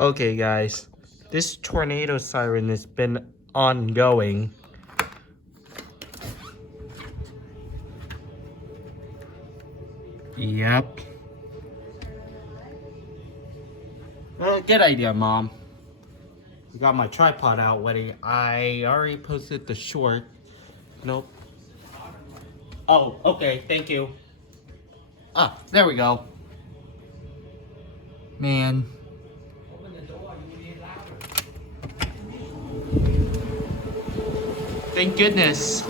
Okay, guys, this tornado siren has been ongoing. Yep. Good idea, Mom. We got my tripod out ready. I already posted the short. Nope. Oh, okay, thank you. Ah, there we go. Man. Thank goodness.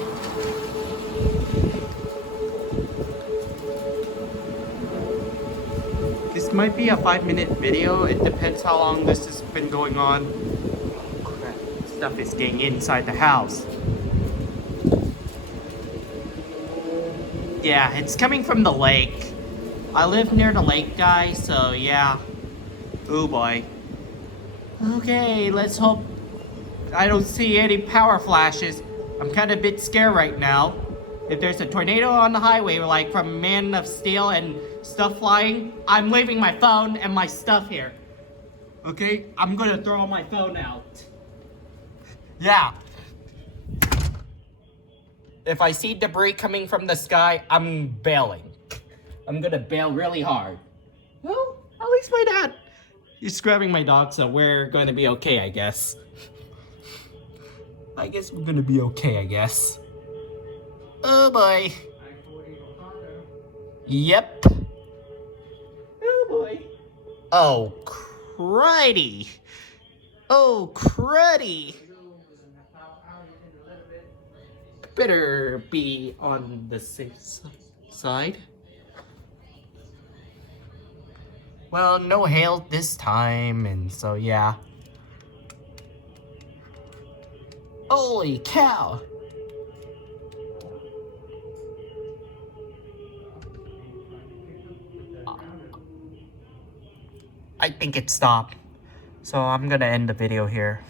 This might be a 5-minute video. It depends how long this has been going on. Crap, stuff is getting inside the house. Yeah, it's coming from the lake. I live near the lake, guys, so yeah. Oh boy. Okay, let's hope I don't see any power flashes. I'm kind of a bit scared right now. If there's a tornado on the highway, like from Man of Steel and stuff flying, I'm leaving my phone and my stuff here. Okay, I'm gonna throw my phone out. Yeah. If I see debris coming from the sky, I'm bailing. I'm gonna bail really hard. Well, at least my dad is grabbing my dog, so we're gonna be okay, I guess. I guess we're gonna be okay, I guess. Oh boy. Yep. Oh boy. Oh, cruddy. Oh, cruddy. Better be on the safe side. Well, no hail this time, and so yeah. Holy cow! I think it stopped. So I'm gonna end the video here.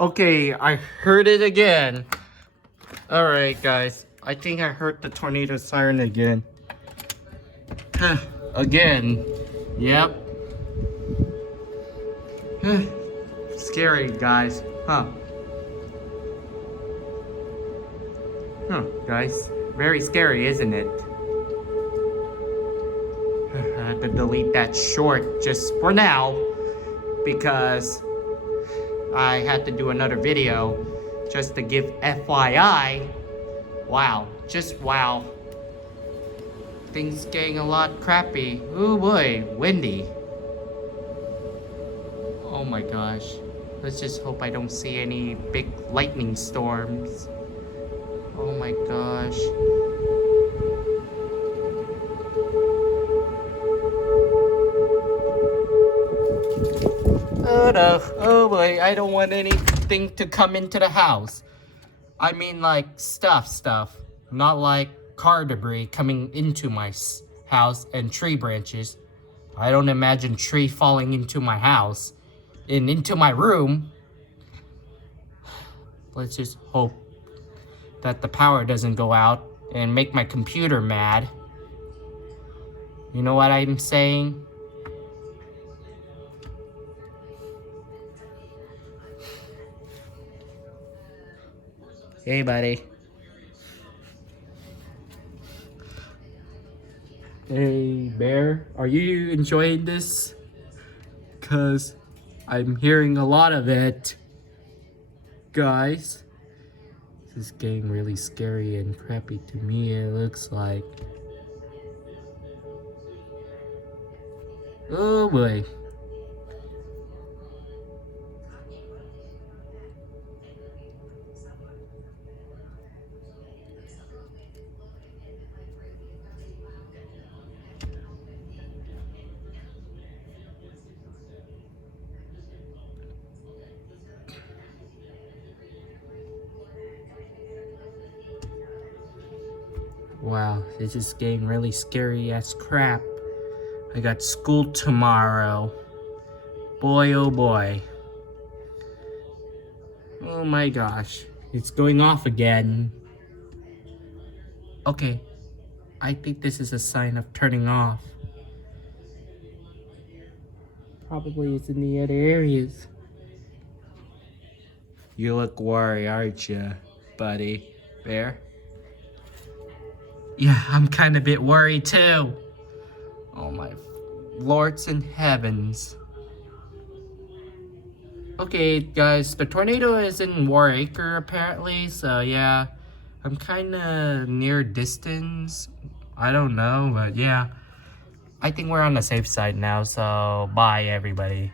Okay, I heard it again. Alright guys, I think I heard the tornado siren again. Again. Yep. Scary, guys. Huh, guys. Very scary, isn't it? I have to delete that short just for now because I had to do another video just to give FYI. Wow, just wow. Things getting a lot crappy. Oh boy, windy. Oh my gosh. Let's just hope I don't see any big lightning storms. Oh my gosh. Oh no. Oh boy, I don't want anything to come into the house. I mean like stuff. Not like car debris coming into my house and tree branches. I don't imagine tree falling into my house and into my room. Let's just hope that the power doesn't go out and make my computer mad. You know what I'm saying? Hey, buddy. Hey, Bear. Are you enjoying this? Because I'm hearing a lot of it. Guys. This is getting really scary and crappy to me, it looks like. Oh boy. Wow, this is getting really scary as crap. I got school tomorrow. Boy, oh boy. Oh my gosh. It's going off again. Okay. I think this is a sign of turning off. probably is in the other areas. You look worried, aren't you, buddy? Bear? Yeah, I'm kind of a bit worried too. Oh my lords in heavens. Okay, guys, the tornado is in War Acre apparently, so yeah. I'm kind of near distance. I don't know, but yeah. I think we're on the safe side now, so bye everybody.